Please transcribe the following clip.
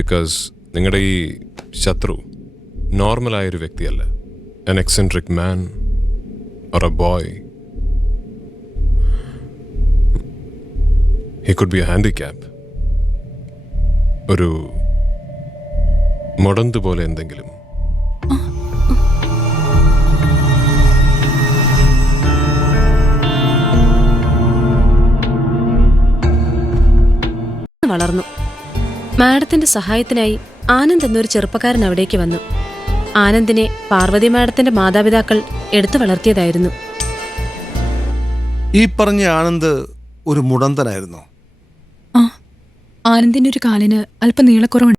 Because നിങ്ങളുടെ ഈ ശത്രു നോർമലായൊരു വ്യക്തിയല്ല. an eccentric man or a boy. He could be a handicap. ഒരു മുടന്ത് പോലെ എന്തെങ്കിലും. വളർന്നു. മാഡത്തിന്റെ സഹായത്തിനായി ആനന്ദ് എന്നൊരു ചെറുപ്പക്കാരൻ അവിടേക്ക് വന്നു. ആനന്ദിനെ പാർവതി മാഡത്തിന്റെ മാതാപിതാക്കൾ എടുത്തു വളർത്തിയതായിരുന്നു. ഈ പറഞ്ഞ ആനന്ദ് ഒരു മുടന്തനായിരുന്നു. ആ, ആനന്ദിന്റെ ഒരു കാലിന് അല്പം നീളക്കുറവുണ്ട്.